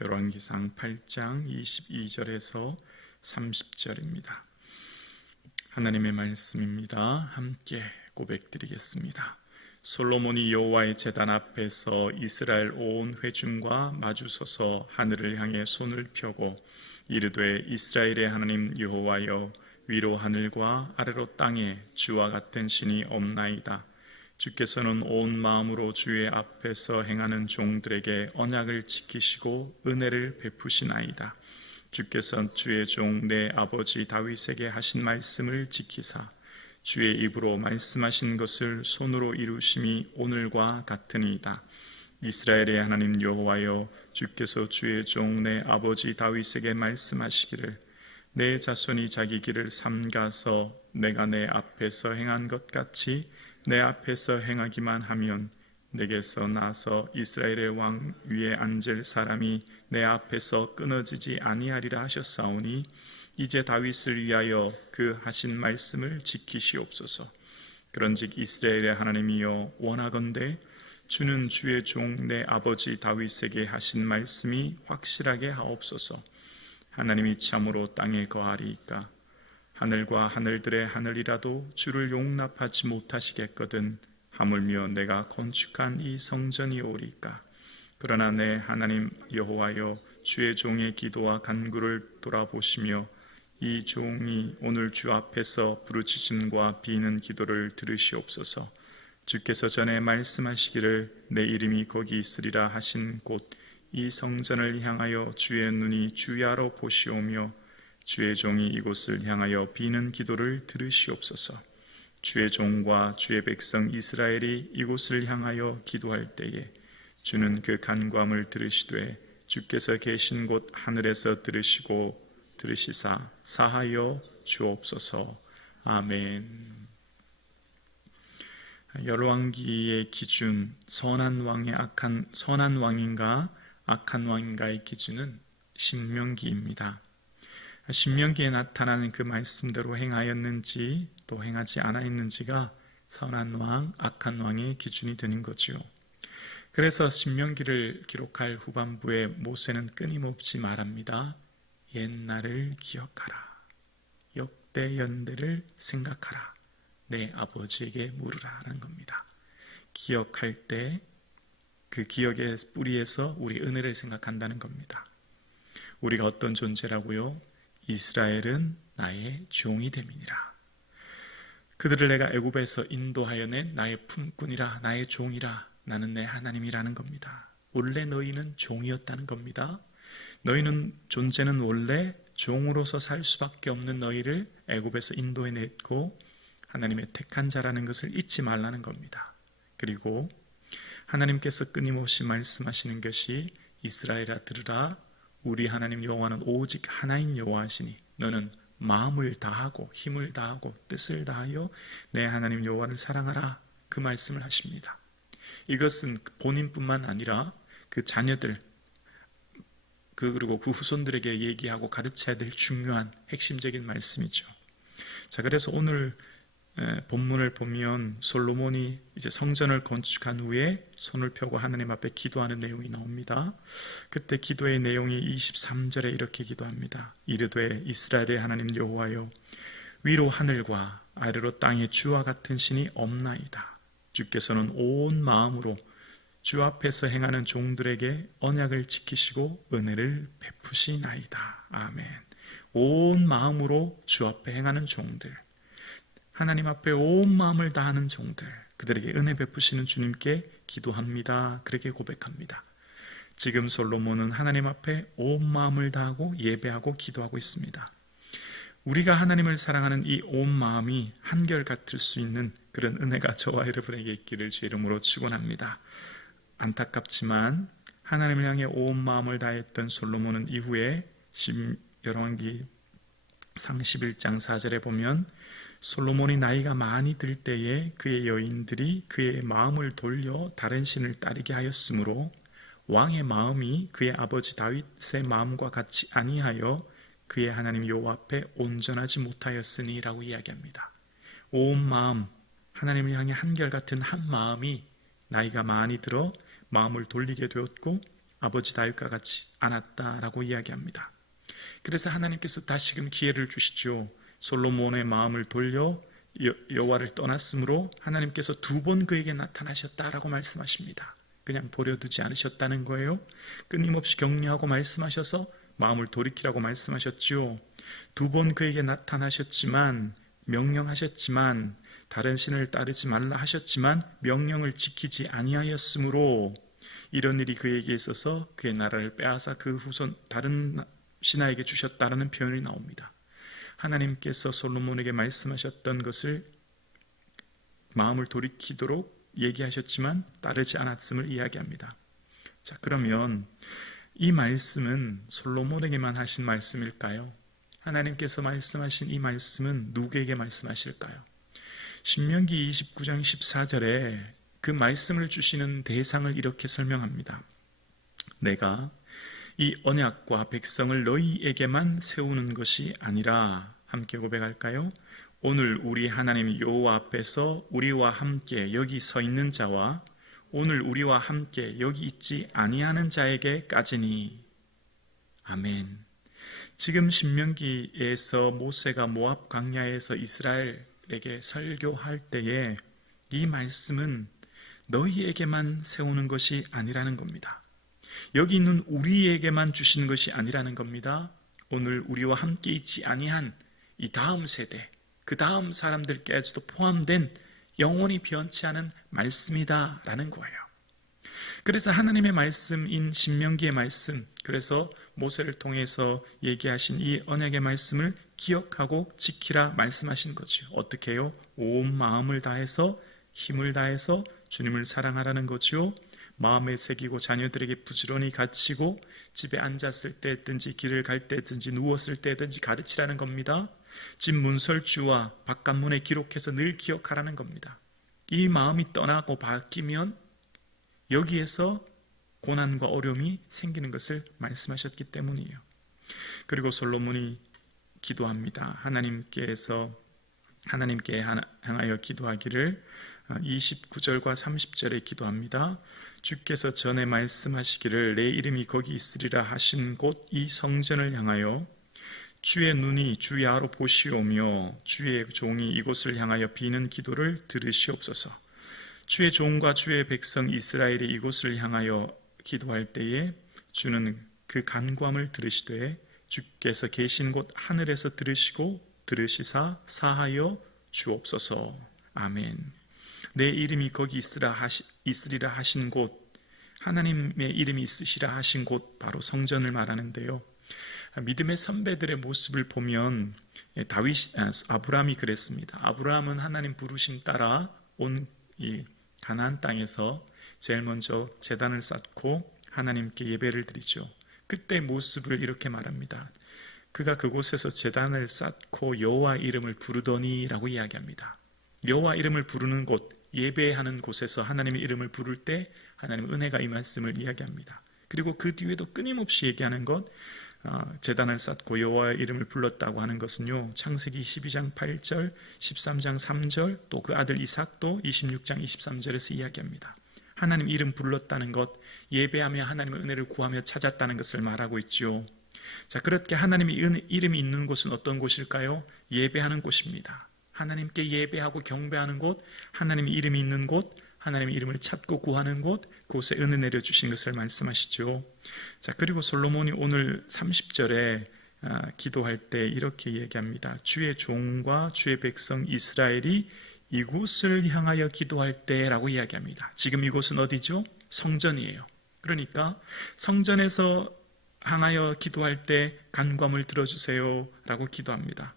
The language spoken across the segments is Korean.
열왕기상 8장 22절에서 30절입니다. 하나님의 말씀입니다. 함께 고백드리겠습니다. 솔로몬이 여호와의 제단 앞에서 이스라엘 온 회중과 마주서서 하늘을 향해 손을 펴고 이르되 이스라엘의 하나님 여호와여, 위로 하늘과 아래로 땅에 주와 같은 신이 없나이다. 주께서는 온 마음으로 주의 앞에서 행하는 종들에게 언약을 지키시고 은혜를 베푸시나이다. 주께서 주의 종 내 아버지 다윗에게 하신 말씀을 지키사 주의 입으로 말씀하신 것을 손으로 이루심이 오늘과 같으니이다. 이스라엘의 하나님 여호와여, 주께서 주의 종 내 아버지 다윗에게 말씀하시기를 내 자손이 자기 길을 삼가서 내가 내 앞에서 행한 것 같이 내 앞에서 행하기만 하면 내게서 나서 이스라엘의 왕 위에 앉을 사람이 내 앞에서 끊어지지 아니하리라 하셨사오니 이제 다윗을 위하여 그 하신 말씀을 지키시옵소서. 그런즉 이스라엘의 하나님이여, 원하건대 주는 주의 종 내 아버지 다윗에게 하신 말씀이 확실하게 하옵소서. 하나님이 참으로 땅에 거하리이까 하늘과 하늘들의 하늘이라도 주를 용납하지 못하시겠거든 하물며 내가 건축한 이 성전이 오리까. 그러나 내 하나님 여호와여, 주의 종의 기도와 간구를 돌아보시며 이 종이 오늘 주 앞에서 부르짖음과 비는 기도를 들으시옵소서. 주께서 전에 말씀하시기를 내 이름이 거기 있으리라 하신 곳 이 성전을 향하여 주의 눈이 주야로 보시오며 주의 종이 이곳을 향하여 비는 기도를 들으시옵소서. 주의 종과 주의 백성 이스라엘이 이곳을 향하여 기도할 때에 주는 그 간구함을 들으시되 주께서 계신 곳 하늘에서 들으시사 사하여 주옵소서. 아멘. 열왕기의 기준, 선한 왕인가 악한 왕인가의 기준은 신명기입니다. 신명기에 나타나는 그 말씀대로 행하였는지 또 행하지 않았는지가 선한 왕, 악한 왕의 기준이 되는 거죠. 그래서 신명기를 기록할 후반부에 모세는 끊임없이 말합니다. 옛날을 기억하라. 역대 연대를 생각하라. 내 아버지에게 물으라 하는 겁니다. 기억할 때 그 기억의 뿌리에서 우리 은혜를 생각한다는 겁니다. 우리가 어떤 존재라고요? 이스라엘은 나의 종이 됨이니라. 그들을 내가 애굽에서 인도하여 낸 나의 품꾼이라, 나의 종이라. 나는 내 하나님이라는 겁니다. 원래 너희는 종이었다는 겁니다. 너희는 존재는 원래 종으로서 살 수밖에 없는 너희를 애굽에서 인도해냈고 하나님의 택한 자라는 것을 잊지 말라는 겁니다. 그리고 하나님께서 끊임없이 말씀하시는 것이 이스라엘아 들으라. 우리 하나님 여호와는 오직 하나인 여호와시니 너는 마음을 다하고 힘을 다하고 뜻을 다하여 내 하나님 여호와를 사랑하라. 그 말씀을 하십니다. 이것은 본인뿐만 아니라 그 자녀들 그리고 그 후손들에게 얘기하고 가르쳐야 될 중요한 핵심적인 말씀이죠. 자, 그래서 오늘 본문을 보면 솔로몬이 이제 성전을 건축한 후에 손을 펴고 하나님 앞에 기도하는 내용이 나옵니다. 그때 기도의 내용이 23절에 이렇게 기도합니다. 이르되 이스라엘의 하나님 여호와여, 위로 하늘과 아래로 땅에 주와 같은 신이 없나이다. 주께서는 온 마음으로 주 앞에서 행하는 종들에게 언약을 지키시고 은혜를 베푸시나이다. 아멘. 온 마음으로 주 앞에 행하는 종들, 하나님 앞에 온 마음을 다하는 종들, 그들에게 은혜 베푸시는 주님께 기도합니다. 그렇게 고백합니다. 지금 솔로몬은 하나님 앞에 온 마음을 다하고 예배하고 기도하고 있습니다. 우리가 하나님을 사랑하는 이 온 마음이 한결같을 수 있는 그런 은혜가 저와 여러분에게 있기를 주 이름으로 축원합니다. 안타깝지만 하나님을 향해 온 마음을 다했던 솔로몬은 이후에 열왕기 31장 4절에 보면 솔로몬이 나이가 많이 들 때에 그의 여인들이 그의 마음을 돌려 다른 신을 따르게 하였으므로 왕의 마음이 그의 아버지 다윗의 마음과 같이 아니하여 그의 하나님 여호와 앞에 온전하지 못하였으니 라고 이야기합니다. 온 마음, 하나님을 향해 한결같은 한 마음이 나이가 많이 들어 마음을 돌리게 되었고 아버지 다윗과 같지 않았다라고 이야기합니다. 그래서 하나님께서 다시금 기회를 주시죠. 솔로몬의 마음을 돌려 여호와를 떠났으므로 하나님께서 2번 그에게 나타나셨다라고 말씀하십니다. 그냥 버려두지 않으셨다는 거예요. 끊임없이 격려하고 말씀하셔서 마음을 돌이키라고 말씀하셨지요. 2번 그에게 나타나셨지만, 명령하셨지만, 다른 신을 따르지 말라 하셨지만 명령을 지키지 아니하였으므로 이런 일이 그에게 있어서 그의 나라를 빼앗아 그 후손 다른 신하에게 주셨다라는 표현이 나옵니다. 하나님께서 솔로몬에게 말씀하셨던 것을 마음을 돌이키도록 얘기하셨지만 따르지 않았음을 이야기합니다. 자, 그러면 이 말씀은 솔로몬에게만 하신 말씀일까요? 하나님께서 말씀하신 이 말씀은 누구에게 말씀하실까요? 신명기 29장 14절에 그 말씀을 주시는 대상을 이렇게 설명합니다. 내가 이 언약과 백성을 너희에게만 세우는 것이 아니라, 함께 고백할까요? 오늘 우리 하나님 여호와 앞에서 우리와 함께 여기 서 있는 자와 오늘 우리와 함께 여기 있지 아니하는 자에게까지니. 아멘. 지금 신명기에서 모세가 모압 광야에서 이스라엘에게 설교할 때에 이 말씀은 너희에게만 세우는 것이 아니라는 겁니다. 여기 있는 우리에게만 주시는 것이 아니라는 겁니다. 오늘 우리와 함께 있지 아니한 이 다음 세대, 그 다음 사람들께서도 포함된 영원히 변치 않은 말씀이다 라는 거예요. 그래서 하나님의 말씀인 신명기의 말씀, 그래서 모세를 통해서 얘기하신 이 언약의 말씀을 기억하고 지키라 말씀하신 거죠. 어떻게 해요? 온 마음을 다해서 힘을 다해서 주님을 사랑하라는 거죠. 마음에 새기고 자녀들에게 부지런히 가르치고 집에 앉았을 때든지 길을 갈 때든지 누웠을 때든지 가르치라는 겁니다. 집 문설주와 바깥문에 기록해서 늘 기억하라는 겁니다. 이 마음이 떠나고 바뀌면 여기에서 고난과 어려움이 생기는 것을 말씀하셨기 때문이에요. 그리고 솔로몬이 기도합니다. 하나님께 향하여 기도하기를 29절과 30절에 기도합니다. 주께서 전에 말씀하시기를 내 이름이 거기 있으리라 하신 곳 이 성전을 향하여 주의 눈이 주야로 보시오며 주의 종이 이곳을 향하여 비는 기도를 들으시옵소서. 주의 종과 주의 백성 이스라엘이 이곳을 향하여 기도할 때에 주는 그 간구함을 들으시되 주께서 계신 곳 하늘에서 들으시고 들으시사 사하여 주옵소서. 아멘. 내 이름이 거기 있으리라 하신 곳, 하나님의 이름이 있으시라 하신 곳, 바로 성전을 말하는데요. 믿음의 선배들의 모습을 보면 아브라함이 그랬습니다. 아브라함은 하나님 부르심 따라 온 이 가나안 땅에서 제일 먼저 제단을 쌓고 하나님께 예배를 드리죠. 그때 모습을 이렇게 말합니다. 그가 그곳에서 제단을 쌓고 여호와 이름을 부르더니라고 이야기합니다. 여호와 이름을 부르는 곳, 예배하는 곳에서 하나님의 이름을 부를 때 하나님의 은혜가 임했음을 이야기합니다. 그리고 그 뒤에도 끊임없이 얘기하는 것, 제단을 쌓고 여호와의 이름을 불렀다고 하는 것은요, 창세기 12장 8절, 13장 3절, 또 그 아들 이삭도 26장 23절에서 이야기합니다. 하나님 이름 불렀다는 것, 예배하며 하나님의 은혜를 구하며 찾았다는 것을 말하고 있죠. 자, 그렇게 하나님의 이름이 있는 곳은 어떤 곳일까요? 예배하는 곳입니다. 하나님께 예배하고 경배하는 곳, 하나님의 이름이 있는 곳, 하나님의 이름을 찾고 구하는 곳, 그곳에 은혜 내려주신 것을 말씀하시죠. 자, 그리고 솔로몬이 오늘 30절에 기도할 때 이렇게 얘기합니다. 주의 종과 주의 백성 이스라엘이 이곳을 향하여 기도할 때라고 이야기합니다. 지금 이곳은 어디죠? 성전이에요. 그러니까 성전에서 향하여 기도할 때 간구함을 들어주세요 라고 기도합니다.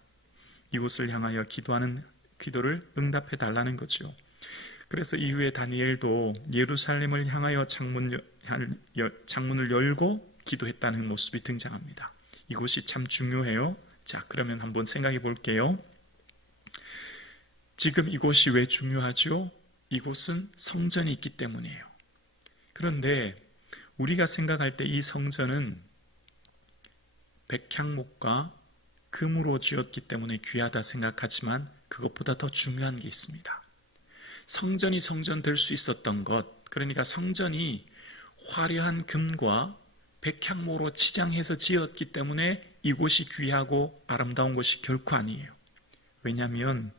이곳을 향하여 기도하는 기도를 응답해 달라는 거죠. 그래서 이후에 다니엘도 예루살렘을 향하여 창문을 열고 기도했다는 모습이 등장합니다. 이곳이 참 중요해요. 자, 그러면 한번 생각해 볼게요. 지금 이곳이 왜 중요하죠? 이곳은 성전이 있기 때문이에요. 그런데 우리가 생각할 때 이 성전은 백향목과 금으로 지었기 때문에 귀하다 생각하지만 그것보다 더 중요한 게 있습니다. 성전이 성전 될 수 있었던 것, 그러니까 성전이 화려한 금과 백향모로 치장해서 지었기 때문에 이곳이 귀하고 아름다운 것이 결코 아니에요. 왜냐하면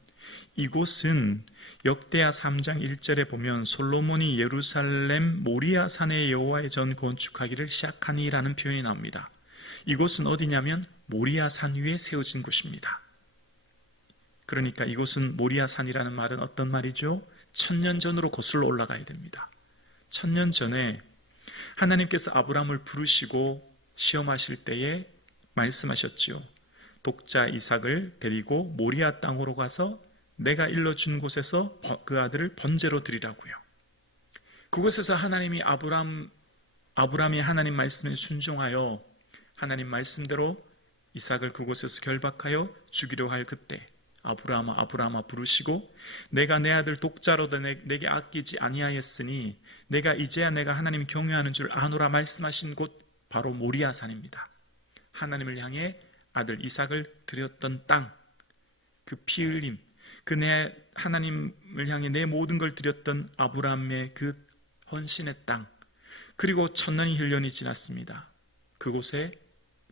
이곳은 역대하 3장 1절에 보면 솔로몬이 예루살렘 모리아 산의 여호와의 전 건축하기를 시작하니라는 표현이 나옵니다. 이곳은 어디냐면 모리아 산 위에 세워진 곳입니다. 그러니까 이곳은 모리아 산이라는 말은 어떤 말이죠? 1000년 전으로 거슬러 올라가야 됩니다. 1000년 전에 하나님께서 아브라함을 부르시고 시험하실 때에 말씀하셨죠. 독자 이삭을 데리고 모리아 땅으로 가서 내가 일러준 곳에서 그 아들을 번제로 드리라고요. 그곳에서 하나님이 아브라함이 하나님 말씀에 순종하여 하나님 말씀대로 이삭을 그곳에서 결박하여 죽이려 할 그때 아브라함아 아브라함아 부르시고 내가 내 아들 독자로도 내게 아끼지 아니하였으니 내가 이제야 내가 하나님 경외하는 줄 아노라 말씀하신 곳 바로 모리아산입니다. 하나님을 향해 아들 이삭을 드렸던 땅, 그 피 흘림, 그 내 하나님을 향해 내 모든 걸 드렸던 아브라함의 그 헌신의 땅, 그리고 1000년이 흘년이 지났습니다. 그곳에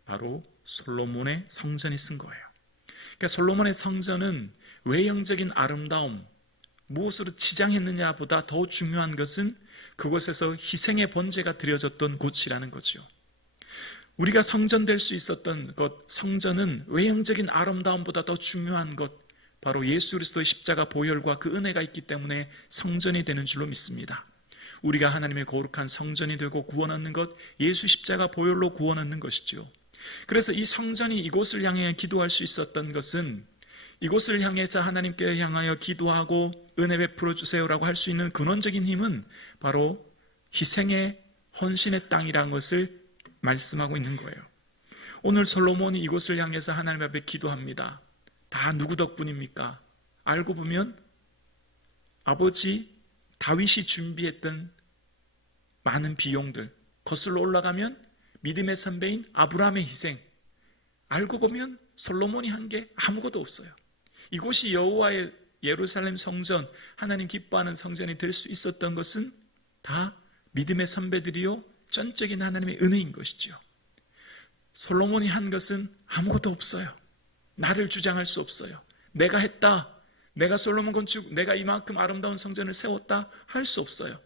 바로 솔로몬의 성전이 쓴 거예요. 그러니까 솔로몬의 성전은 외형적인 아름다움, 무엇으로 치장했느냐보다 더 중요한 것은 그곳에서 희생의 번제가 드려졌던 곳이라는 거죠. 우리가 성전 될 수 있었던 것, 성전은 외형적인 아름다움보다 더 중요한 것, 바로 예수 그리스도의 십자가 보혈과 그 은혜가 있기 때문에 성전이 되는 줄로 믿습니다. 우리가 하나님의 거룩한 성전이 되고 구원 얻는 것, 예수 십자가 보혈로 구원 얻는 것이죠. 그래서 이 성전이 이곳을 향해 기도할 수 있었던 것은 이곳을 향해서 하나님께 향하여 기도하고 은혜 베풀어 주세요라고 할 수 있는 근원적인 힘은 바로 희생의 헌신의 땅이라는 것을 말씀하고 있는 거예요. 오늘 솔로몬이 이곳을 향해서 하나님 앞에 기도합니다. 다 누구 덕분입니까? 알고 보면 아버지 다윗이 준비했던 많은 비용들, 거슬러 올라가면 믿음의 선배인 아브라함의 희생, 알고 보면 솔로몬이 한 게 아무것도 없어요. 이곳이 여호와의 예루살렘 성전, 하나님 기뻐하는 성전이 될 수 있었던 것은 다 믿음의 선배들이요 전적인 하나님의 은혜인 것이죠. 솔로몬이 한 것은 아무것도 없어요. 나를 주장할 수 없어요. 내가 했다, 내가 솔로몬 건축, 내가 이만큼 아름다운 성전을 세웠다 할 수 없어요.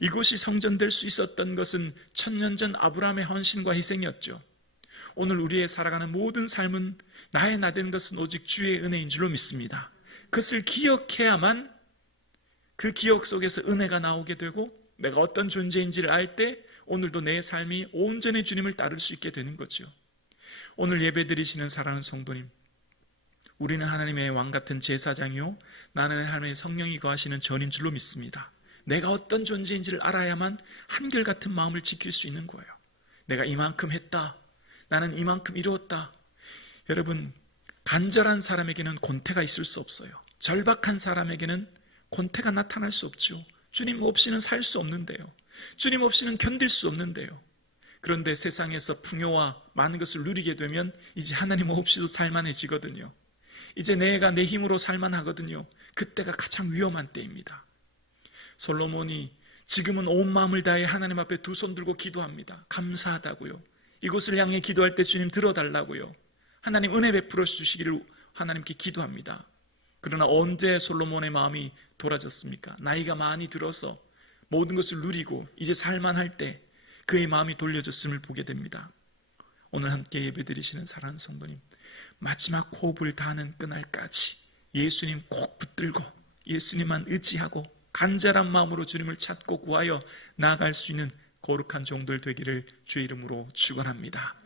이곳이 성전될 수 있었던 것은 1000년 전 아브라함의 헌신과 희생이었죠. 오늘 우리의 살아가는 모든 삶은 나의 나된 것은 오직 주의 은혜인 줄로 믿습니다. 그것을 기억해야만 그 기억 속에서 은혜가 나오게 되고 내가 어떤 존재인지를 알 때 오늘도 내 삶이 온전히 주님을 따를 수 있게 되는 거죠. 오늘 예배드리시는 사랑하는 성도님, 우리는 하나님의 왕 같은 제사장이요 나는 하나님의 성령이 거하시는 전인 줄로 믿습니다. 내가 어떤 존재인지를 알아야만 한결같은 마음을 지킬 수 있는 거예요. 내가 이만큼 했다, 나는 이만큼 이루었다. 여러분, 간절한 사람에게는 권태가 있을 수 없어요. 절박한 사람에게는 권태가 나타날 수 없죠. 주님 없이는 살 수 없는데요. 주님 없이는 견딜 수 없는데요. 그런데 세상에서 풍요와 많은 것을 누리게 되면 이제 하나님 없이도 살만해지거든요. 이제 내가 내 힘으로 살만하거든요. 그때가 가장 위험한 때입니다. 솔로몬이 지금은 온 마음을 다해 하나님 앞에 두 손 들고 기도합니다. 감사하다고요. 이곳을 향해 기도할 때 주님 들어달라고요. 하나님 은혜 베풀어 주시기를 하나님께 기도합니다. 그러나 언제 솔로몬의 마음이 돌아졌습니까? 나이가 많이 들어서 모든 것을 누리고 이제 살만할 때 그의 마음이 돌려졌음을 보게 됩니다. 오늘 함께 예배드리시는 사랑하는 성도님, 마지막 호흡을 다하는 그날까지 예수님 꼭 붙들고 예수님만 의지하고 간절한 마음으로 주님을 찾고 구하여 나아갈 수 있는 거룩한 종들 되기를 주의 이름으로 축원합니다.